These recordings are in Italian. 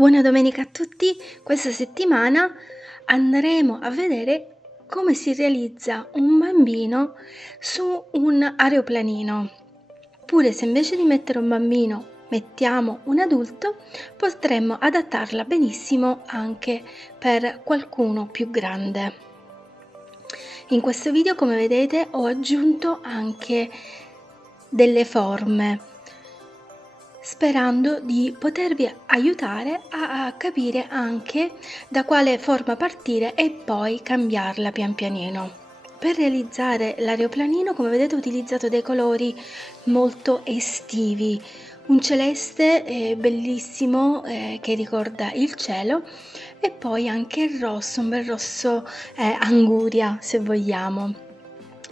Buona domenica a tutti! Questa settimana andremo a vedere come si realizza un bambino su un aeroplanino. Oppure se invece di mettere un bambino mettiamo un adulto, potremmo adattarla benissimo anche per qualcuno più grande. In questo video, come vedete, ho aggiunto anche delle forme, sperando di potervi aiutare a capire anche da quale forma partire e poi cambiarla pian pianino. Per realizzare l'aeroplanino, come vedete, ho utilizzato dei colori molto estivi, un celeste bellissimo che ricorda il cielo, e poi anche il rosso, un bel rosso anguria se vogliamo.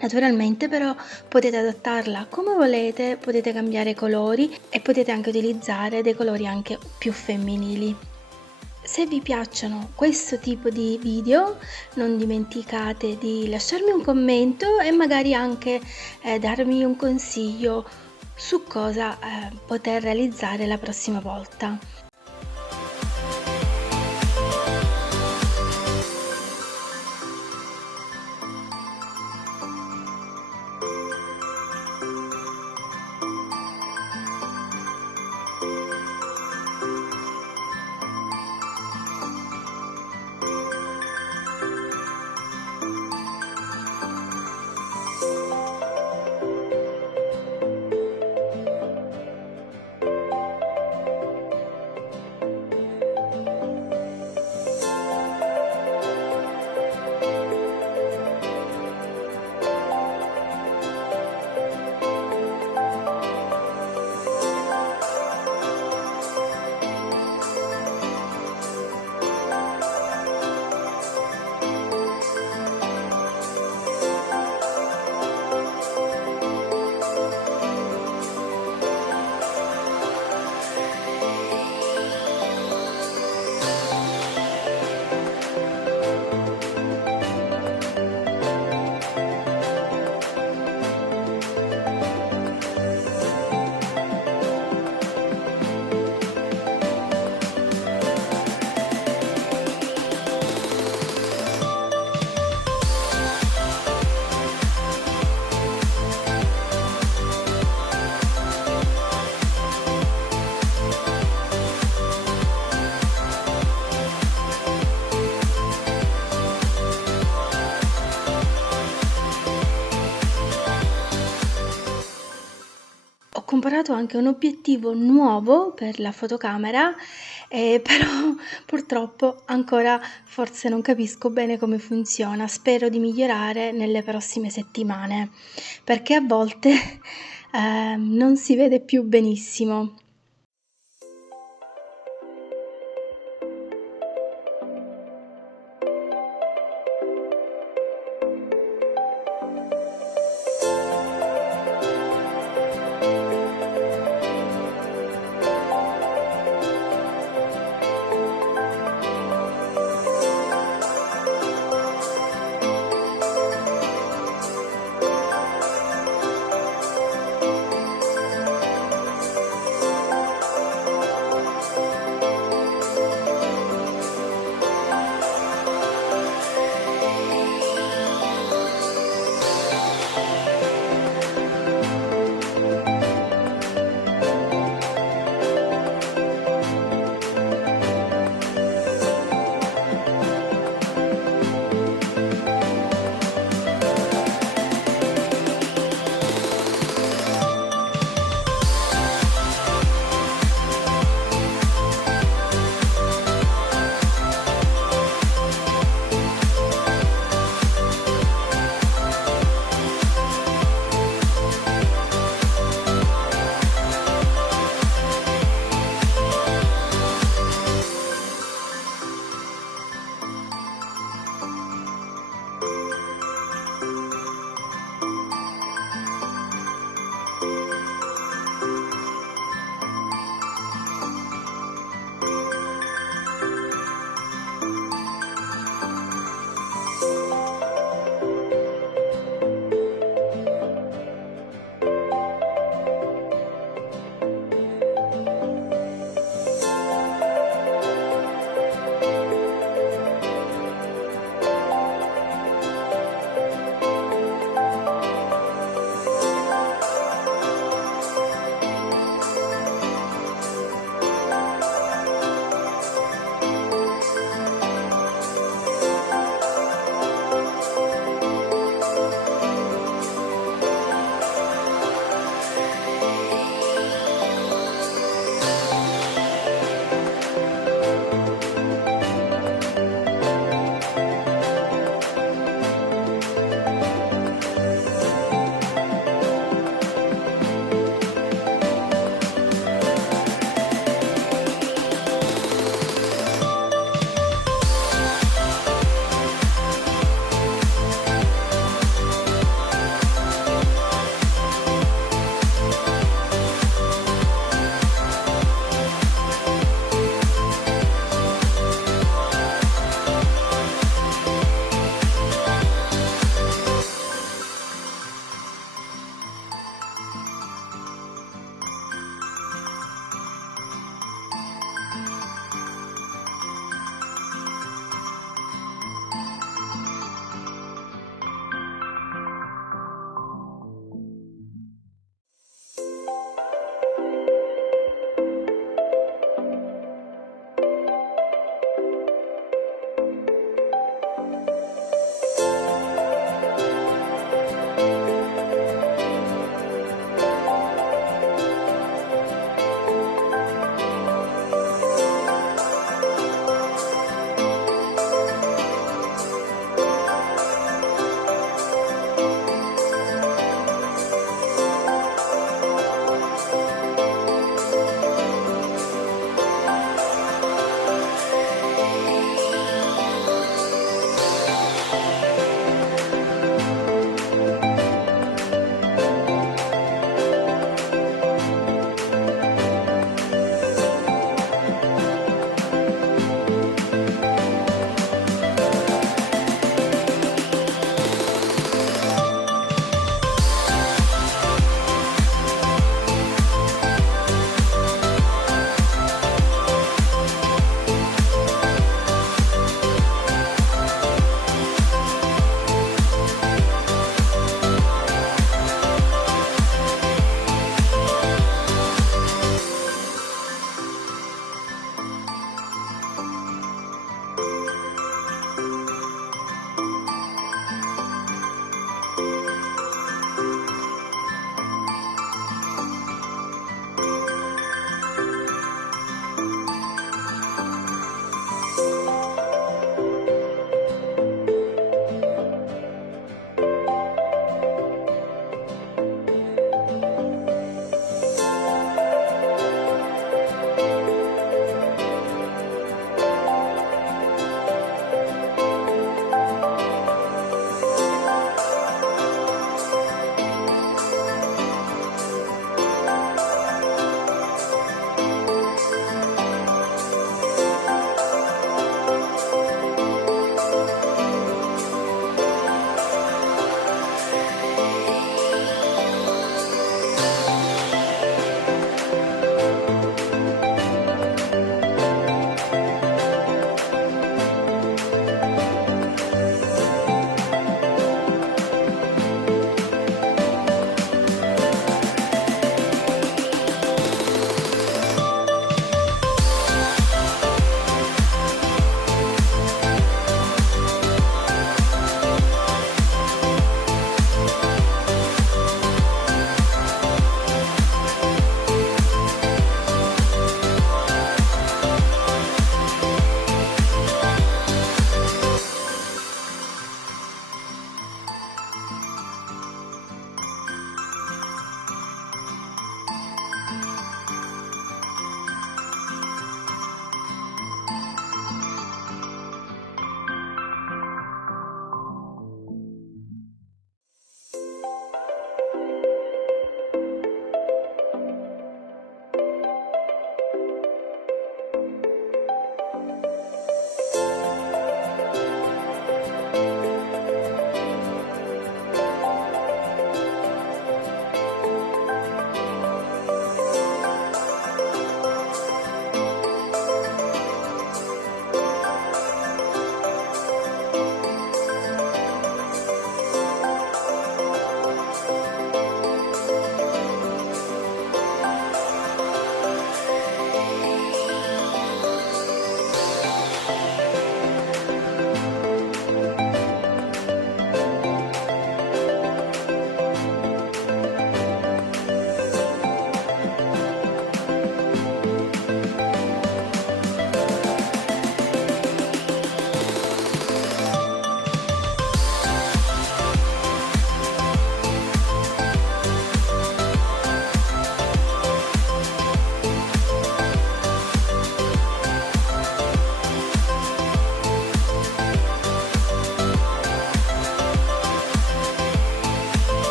Naturalmente però potete adattarla come volete, potete cambiare colori e potete anche utilizzare dei colori anche più femminili. Se vi piacciono questo tipo di video, non dimenticate di lasciarmi un commento e magari anche darmi un consiglio su cosa poter realizzare la prossima volta. Ho comprato anche un obiettivo nuovo per la fotocamera, però purtroppo ancora forse non capisco bene come funziona. Spero di migliorare nelle prossime settimane, perché a volte non si vede più benissimo.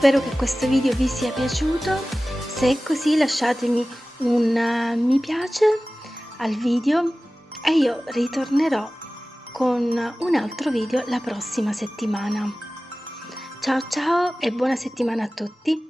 Spero che questo video vi sia piaciuto. Se è così lasciatemi un mi piace al video e io ritornerò con un altro video la prossima settimana. Ciao ciao e buona settimana a tutti!